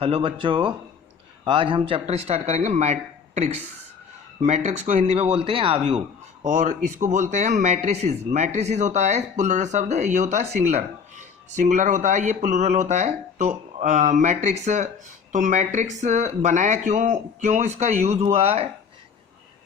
Hello बच्चों, आज हम चैप्टर स्टार्ट करेंगे मैट्रिक्स। मैट्रिक्स को हिंदी में बोलते हैं आव्यूह और इसको बोलते हैं मैट्रिसेस। मैट्रिसेस होता है प्लुरल शब्द, ये होता है सिंगुलर। सिंगुलर होता है, ये प्लुरल होता है। तो मैट्रिक्स, तो मैट्रिक्स बनाया क्यों इसका यूज़ हुआ है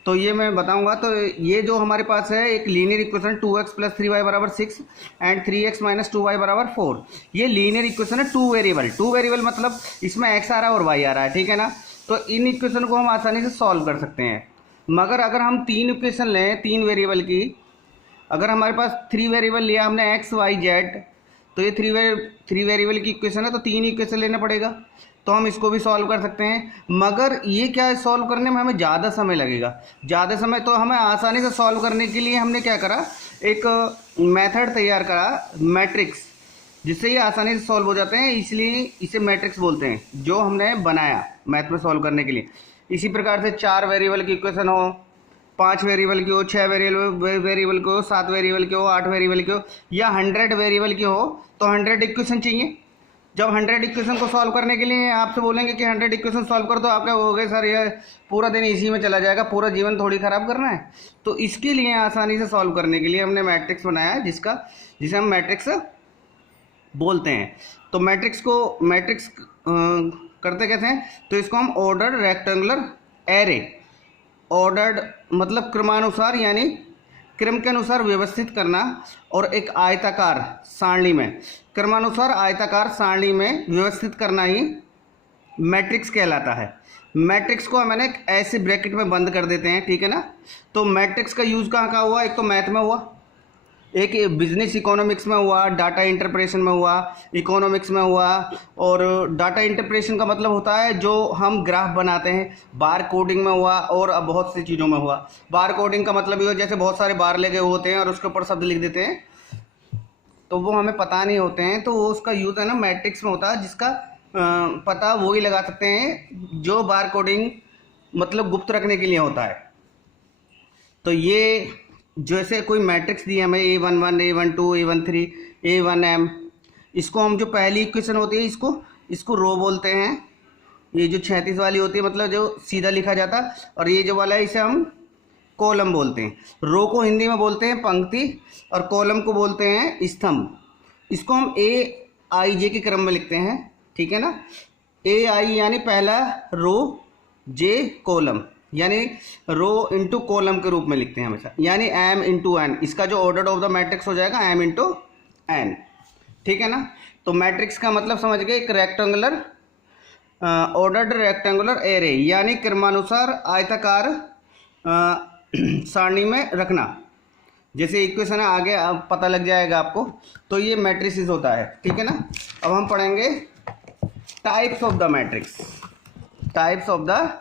तो ये मैं बताऊंगा। तो ये जो हमारे पास है एक linear equation 2x + 3y = 6 and 3x - 2y = 4। ये लीनियर इक्वेशन है टू वेरिएबल मतलब इसमें x आ रहा है और y आ रहा है, ठीक है ना। तो इन इक्वेशन को हम आसानी से सॉल्व कर सकते हैं। मगर अगर हम तीन इक्वेशन लें तीन वेरिएबल की, अगर हमारे पास थ्री वेरिएबल लिया हमने x y z, तो ये थ्री वेरिएबल की इक्वेशन है तो तीन इक्वेशन लेना पड़ेगा। तो हम इसको भी सॉल्व कर सकते हैं, मगर ये क्या है, सॉल्व करने में हमें ज़्यादा समय लगेगा। ज़्यादा समय, तो हमें आसानी से सॉल्व करने के लिए हमने क्या करा, एक मेथड तैयार करा मैट्रिक्स, जिससे ये आसानी से सॉल्व हो जाते हैं। इसलिए इसे मैट्रिक्स बोलते हैं, जो हमने बनाया मैथ में सॉल्व करने के लिए। इसी प्रकार से 4 वेरिएबल की इक्वेशन हो, 5 वेरिएबल की हो, 6 वेरिएबल की हो, 7 वेरिएबल की हो, 8 वेरिएबल की हो, या 100 वेरिएबल की हो, तो 100 इक्वेशन चाहिए। जब 100 इक्वेशन को सॉल्व करने के लिए आपसे बोलेंगे कि 100 इक्वेशन सॉल्व कर दो, आप क्या कहोगे, सर ये पूरा दिन इसी में चला जाएगा, पूरा जीवन थोड़ी ख़राब करना है। तो इसके लिए आसानी से सॉल्व करने के लिए हमने मैट्रिक्स बनाया है, जिसे हम मैट्रिक्स बोलते हैं। तो मैट्रिक्स करते कैसे हैं, तो इसको हम ऑर्डर्ड रेक्टेंगुलर एरे, ऑर्डर्ड मतलब क्रमानुसार, यानी क्रम के अनुसार व्यवस्थित करना, और एक आयताकार सारणी में, क्रमानुसार आयताकार सारणी में व्यवस्थित करना ही मैट्रिक्स कहलाता है। मैट्रिक्स को मैंने एक ऐसे ब्रैकेट में बंद कर देते हैं, ठीक है ना। तो मैट्रिक्स का यूज़ कहाँ कहाँ हुआ, एक तो मैथ में हुआ, एक बिजनेस इकोनॉमिक्स में हुआ, डाटा इंटरप्रेशन में हुआ, इकोनॉमिक्स में हुआ। और डाटा इंटरप्रेशन का मतलब होता है जो हम ग्राफ बनाते हैं, बार कोडिंग में हुआ, और अब बहुत सी चीज़ों में हुआ। बार कोडिंग का मतलब ये हो, जैसे बहुत सारे बार लगे होते हैं और उसके ऊपर शब्द लिख देते हैं, तो वो हमें पता नहीं होते हैं, तो वो उसका यूज़ है ना मैट्रिक्स में होता है, जिसका पता वो ही लगा सकते हैं जो बार कोडिंग मतलब गुप्त रखने के लिए होता है। तो ये जैसे कोई मैट्रिक्स दी है हमें, A11, A12, A13, A1M, इसको हम जो पहली इक्वेशन होती है इसको रो बोलते हैं। ये जो 36 वाली होती है मतलब जो सीधा लिखा जाता है, और ये जो वाला है इसे हम कॉलम बोलते हैं। रो को हिंदी में बोलते हैं पंक्ति, और कॉलम को बोलते हैं स्तंभ। इसको हम AIJ के क्रम में लिखते हैं, ठीक है ना। AI यानी पहला रो, J कॉलम, यानी रो इंटू कॉलम के रूप में लिखते हैं हमेशा, यानी M इंटू N। इसका जो ऑर्डर ऑफ द मैट्रिक्स हो जाएगा M इंटू N, ठीक है ना। तो मैट्रिक्स का मतलब समझ गए, एक रेक्टेंगुलर ऑर्डर्ड रेक्टेंगुलर एरे, यानी क्रमानुसार आयताकार सारणी में रखना। जैसे इक्वेशन है आगे अब पता लग जाएगा आपको। तो ये मैट्रिसेस होता है, ठीक है ना। अब हम पढ़ेंगे types of the matrix. Types of the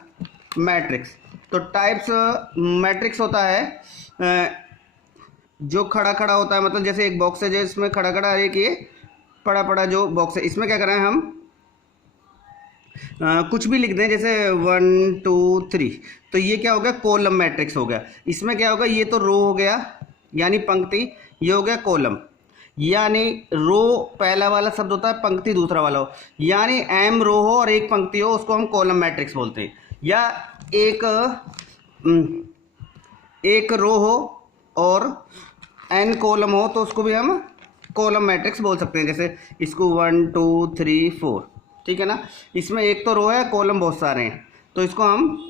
matrix, तो टाइप्स मैट्रिक्स होता है जो खड़ा खड़ा होता है, मतलब जैसे एक बॉक्स है जो इसमें खड़ा खड़ा, एक ये पड़ा पड़ा जो बॉक्स है, इसमें क्या करें हम कुछ भी लिख दें, जैसे 1 2 3, तो ये क्या हो गया, कॉलम मैट्रिक्स हो गया। इसमें क्या होगा, ये तो रो हो गया यानी पंक्ति, ये हो गया कॉलम। यानी रो पहला वाला शब्द होता है, पंक्ति दूसरा वाला हो, यानी M रो हो और एक पंक्ति हो, उसको हम कॉलम मैट्रिक्स बोलते हैं। या एक रो हो और N कॉलम हो, तो उसको भी हम कॉलम मैट्रिक्स बोल सकते हैं। जैसे इसको 1 2 3 4, ठीक है ना। इसमें एक तो रो है, कॉलम बहुत सारे हैं, तो इसको हम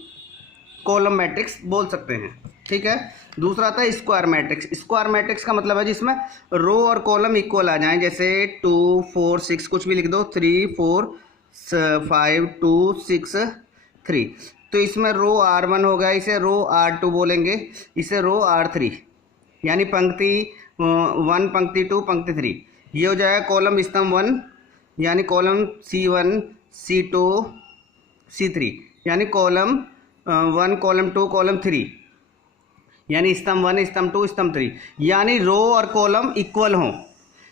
कॉलम मैट्रिक्स बोल सकते हैं, ठीक है। दूसरा आता है स्क्वायर मैट्रिक्स। स्क्वायर मैट्रिक्स का मतलब है जिसमें रो और कॉलम इक्वल आ जाएं, जैसे 2 4 6 कुछ भी लिख दो, 3 4 5 2 6 3। तो इसमें रो R1 हो गया, इसे रो R2 बोलेंगे, इसे रो R3, यानी पंक्ति 1 पंक्ति 2 पंक्ति 3। ये हो जाएगा कॉलम स्तंभ 1, यानी कॉलम C1 C2 C3, यानी कॉलम 1 कॉलम 2 कॉलम 3, यानी स्तंभ 1 स्तंभ 2 स्तंभ 3। यानी रो और कॉलम इक्वल हों,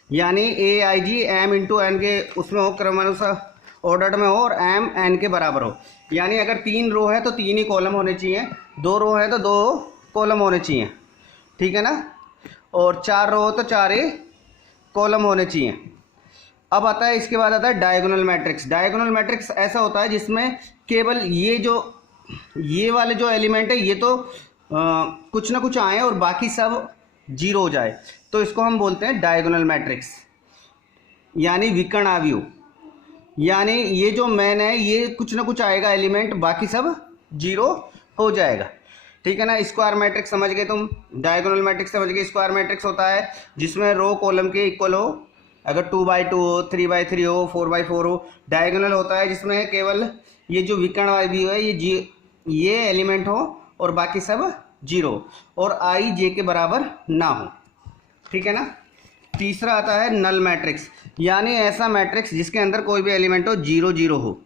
यानी AIG M इंटू N के उसमें हो, क्रमानुसार ऑर्डर में हो, और M N के बराबर हो। यानी अगर 3 रो है तो 3 ही कॉलम होने चाहिए, 2 रो है तो 2 कॉलम होने चाहिए, ठीक है ना। और 4 रो हो तो 4 ही कॉलम होने चाहिए। अब आता है, इसके बाद आता है डायगोनल मैट्रिक्स। डायगोनल मैट्रिक्स ऐसा होता है जिसमें केवल ये वाले जो एलिमेंट है ये तो कुछ ना कुछ आए और बाकी सब जीरो हो जाए, तो इसको हम बोलते हैं डायगोनल मैट्रिक्स, यानी विकर्ण आव्यूह। यानी ये जो मैन है ये कुछ ना कुछ आएगा एलिमेंट, बाकी सब जीरो हो जाएगा। ठीक है ना। स्क्वायर मैट्रिक्स समझ गए तुम, डायगोनल मैट्रिक्स समझ गए। स्क्वायर मैट्रिक्स होता है जिसमें रो कॉलम के इक्वल हो, अगर 2x2 हो, 3x3 हो, 4x4 हो। डायगोनल होता है जिसमें केवल ये जो विकर्ण आव्यूह है ये एलिमेंट हो और बाकी सब जीरो, और आई जे के बराबर ना हो। ठीक है ना। तीसरा आता है नल मैट्रिक्स, यानी ऐसा मैट्रिक्स जिसके अंदर कोई भी एलिमेंट हो, जीरो जीरो हो,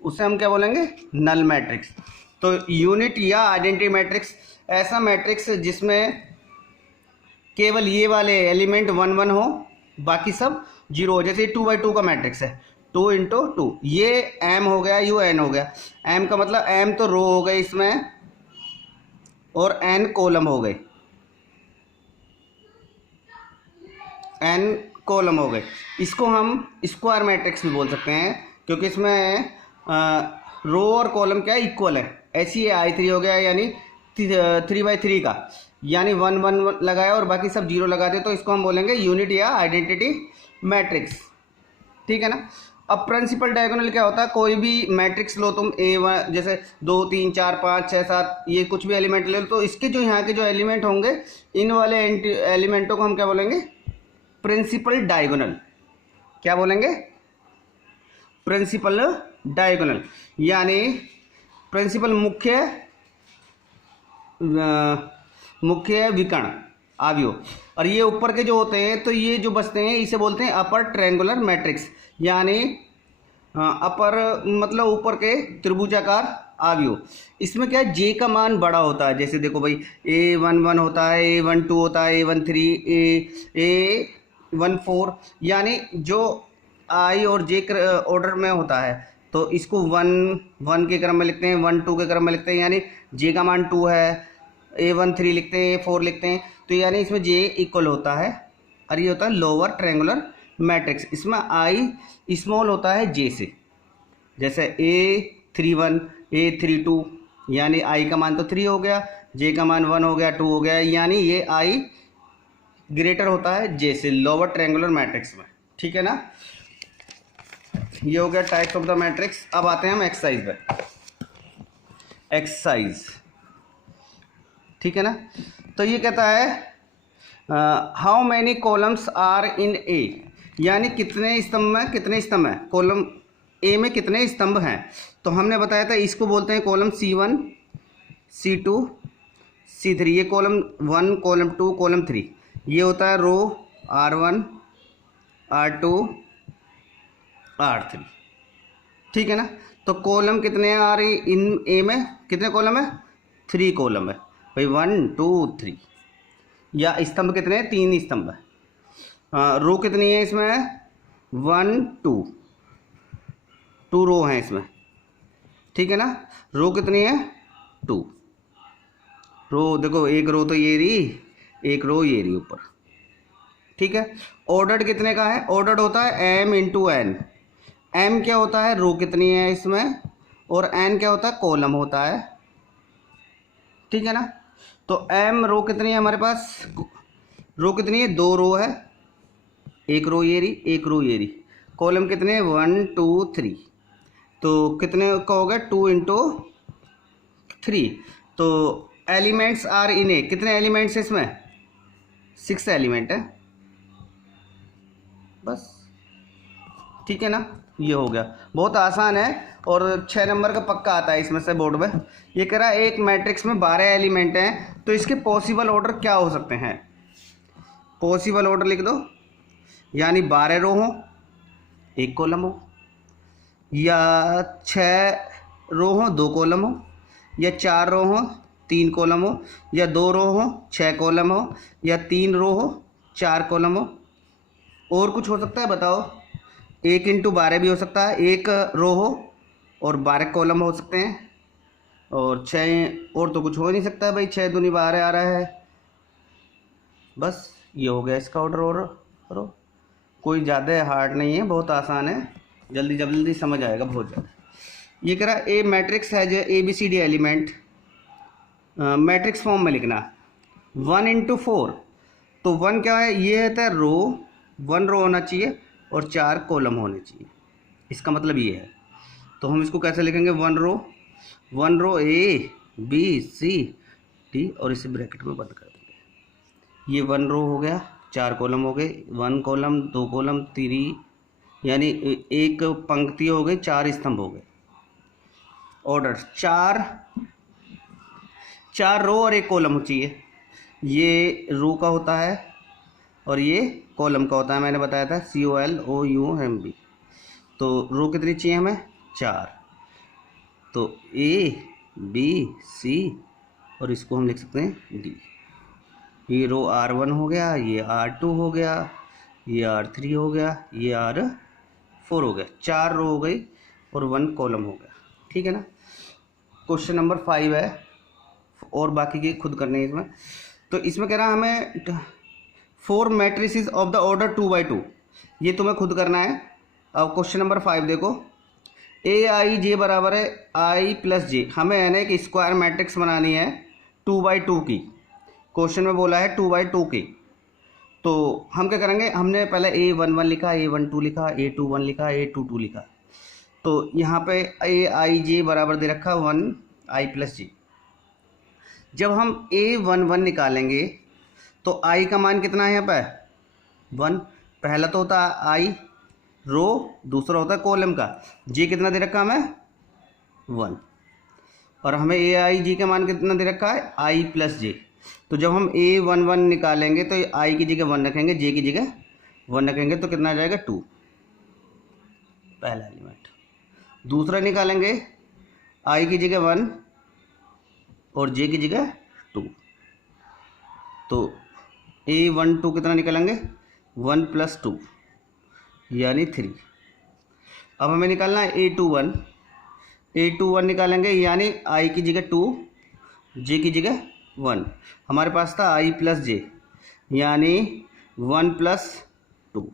उसे हम क्या बोलेंगे, नल मैट्रिक्स। तो यूनिट या आइडेंटिटी मैट्रिक्स, ऐसा मैट्रिक्स जिसमें केवल ये वाले एलिमेंट 1 1 हो, बाकी सब जीरो हो। जैसे 2x2 का मैट्रिक्स है, 2 × 2, ये m हो गया, यू n हो गया। m का मतलब m तो रो हो गए इसमें और n कॉलम हो गए, n कॉलम हो गए। इसको हम स्क्वायर मैट्रिक्स भी बोल सकते हैं, क्योंकि इसमें रो और कॉलम क्या इक्वल है। ऐसी ये I3 हो गया, यानी 3x3 का, यानी 1 1 लगाया और बाकी सब जीरो लगा दे, तो इसको हम बोलेंगे यूनिट या आइडेंटिटी मैट्रिक्स। ठीक है ना। अब प्रिंसिपल डायगोनल क्या होता है, कोई भी मैट्रिक्स लो तुम, A1 जैसे 2 3 4 5 6 7, ये कुछ भी एलिमेंट ले लो, तो इसके जो यहाँ के जो एलिमेंट होंगे, इन वाले एलिमेंटों को हम क्या बोलेंगे, प्रिंसिपल डायगोनल। क्या बोलेंगे, प्रिंसिपल डायगोनल, यानी प्रिंसिपल मुख्य विकर्ण आव्यूह। और ये ऊपर के जो होते हैं, तो ये जो बचते हैं इसे बोलते हैं अपर ट्रायंगुलर मैट्रिक्स, यानी अपर मतलब ऊपर के त्रिभुजाकार आव्यूह। इसमें क्या है, जे का मान बड़ा होता है। जैसे देखो भाई, A11 होता है, A12 होता है, A13, A14, यानी जो आई और जे ऑर्डर में होता है, तो इसको 1 1 के क्रम में लिखते हैं, 1 2 के क्रम में लिखते हैं, यानी जे का मान 2 है। A13 लिखते हैं, A4 लिखते हैं, तो यानी इसमें जे इक्वल होता है, और ये होता है लोअर ट्रायंगुलर मैट्रिक्स। इसमें आई स्मॉल होता है जे से, जैसे A31 A32, यानी आई का मान तो 3 हो गया, जे का मान 1 हो गया, 2 हो गया, यानी ये आई ग्रेटर होता है जे से, लोअर ट्रायंगुलर मैट्रिक्स में। ठीक है ना। ये हो गया टाइप्स ऑफ द मैट्रिक्स। अब आते हैं हम एक्सरसाइज पे। एक्सरसाइज, ठीक है ना। तो ये कहता है how many columns are in A, यानी कितने स्तंभ में कितने स्तंभ हैं, कॉलम ए में कितने स्तंभ हैं। तो हमने बताया था इसको बोलते हैं कॉलम C1 C2 C3। ये कॉलम 1 कॉलम 2 कॉलम 3, ये होता है रो R1 R2 R3। ठीक है ना। तो कॉलम कितने हैं आ रही इन ए में, कितने कॉलम है, 3 कॉलम है भाई, 1 2 3। या स्तंभ कितने हैं, 3 स्तंभ है। रो कितनी है इसमें, 1 2 रो हैं इसमें। ठीक है ना। रो कितनी है, 2 रो। देखो एक रो तो ये रही, एक रो ये रही ऊपर। ठीक है। ऑर्डर्ड कितने का है, ऑर्डर्ड होता है m × n। m क्या होता है, रो कितनी है इसमें, और n क्या होता है, कॉलम होता है। ठीक है ना। तो m रो कितनी है हमारे पास, रो कितनी है, 2 रो है, एक रो ये रही, एक रो ये रही। कॉलम कितने, 1 2 3। तो कितने का होगा, 2 × 3। तो एलिमेंट्स आर इन ए, कितने एलिमेंट्स है इसमें, 6 एलिमेंट है बस। ठीक है ना। ये हो गया, बहुत आसान है, और 6 नंबर का पक्का आता है इसमें से बोर्ड में। ये कह रहा है एक मैट्रिक्स में 12 एलिमेंट हैं, तो इसके पॉसिबल ऑर्डर क्या हो सकते हैं। पॉसिबल ऑर्डर लिख दो, यानी 12 रो हो, 1 कॉलम हो, या 6 रो हो, 2 कॉलम हो, या 4 रो हो, 3 कॉलम हो, या 2 रो हो, 6 कॉलम हो, या 3 रो हो, 4 कॉलम हो। और कुछ हो सकता है बताओ, 1 × 12 भी हो सकता है, 1 रो हो और 12 कॉलम हो सकते हैं, और 6 और तो कुछ हो नहीं सकता है भाई, 6 दूनी 12 आ रहा है। बस ये हो गया इसका ऑर्डर और रो। कोई ज़्यादा हार्ड नहीं है, बहुत आसान है, जल्दी जल्दी समझ आएगा बहुत ज़्यादा। ये कह रहा ए मैट्रिक्स है जो ABCD एलिमेंट मैट्रिक्स फॉर्म में लिखना 1 × 4। तो 1 क्या है, ये है रो, 1 रो होना चाहिए और 4 कॉलम होने चाहिए, इसका मतलब ये है। तो हम इसको कैसे लिखेंगे, 1 रो A B C D और इसे ब्रैकेट में बंद कर देंगे। ये 1 रो हो गया, 4 कॉलम हो गए, 1 कॉलम 2 कॉलम 3, यानी एक पंक्ति हो गई, 4 स्तंभ हो गए। ऑर्डर 4 रो और 1 कॉलम चाहिए। ये रो का होता है और ये कॉलम का होता है, मैंने बताया था COLOUMB। तो रो कितनी चाहिए हमें, 4। तो ABC और इसको हम लिख सकते हैं D। ये रो R1 हो गया, ये R2 हो गया, ये R3 हो गया, ये R4 हो गया। 4 रो हो गई और 1 कॉलम हो गया, ठीक है ना। क्वेश्चन नंबर 5 है और बाकी के खुद करने हैं इसमें। तो इसमें कह रहा है हमें 4 matrices of the order 2 by 2, ये तुम्हें खुद करना है। अब क्वेश्चन नंबर 5 देखो, AIJ बराबर है I + J। हमें है ना एक स्क्वायर मैट्रिक्स बनानी है 2 by 2 की। क्वेश्चन में बोला है 2 by 2 की। तो हम क्या करेंगे, हमने पहले A11 लिखा, A12 लिखा, A21 लिखा, A22 लिखा। तो यहाँ पे AIJ बराबर दे रखा 1 I + J। जब हम A11 निकालेंगे तो I का मान कितना है यहाँ पे, 1। पहला तो होता है I रो, दूसरा होता है कॉलम का। J कितना दे रखा हमें, 1। और हमें AIJ का मान कितना दे रखा है, I + J। तो जब हम A11 निकालेंगे तो I की जगह 1 रखेंगे, J की जगह 1 रखेंगे, तो कितना आ जाएगा 2, पहला एलिमेंट। दूसरा निकालेंगे I की जगह 1 और J की जगह 2। तो A12 कितना निकालेंगे, 1 + 2 यानी 3। अब हमें निकालना है A21 निकालेंगे, यानी I की जगह 2, J की जगह 1। हमारे पास था I + J यानी 1 + 2।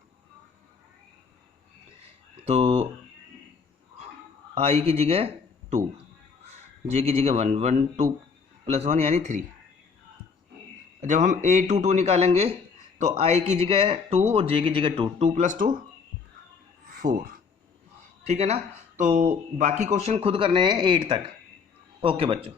तो I की जगह 2, J की जगह 1, 1 2 + 1 यानी 3। जब हम A22 निकालेंगे तो I की जगह 2 और J की जगह 2, 2 + 2 4, ठीक है ना। तो बाकी क्वेश्चन खुद करने हैं 8 तक। ओके बच्चों।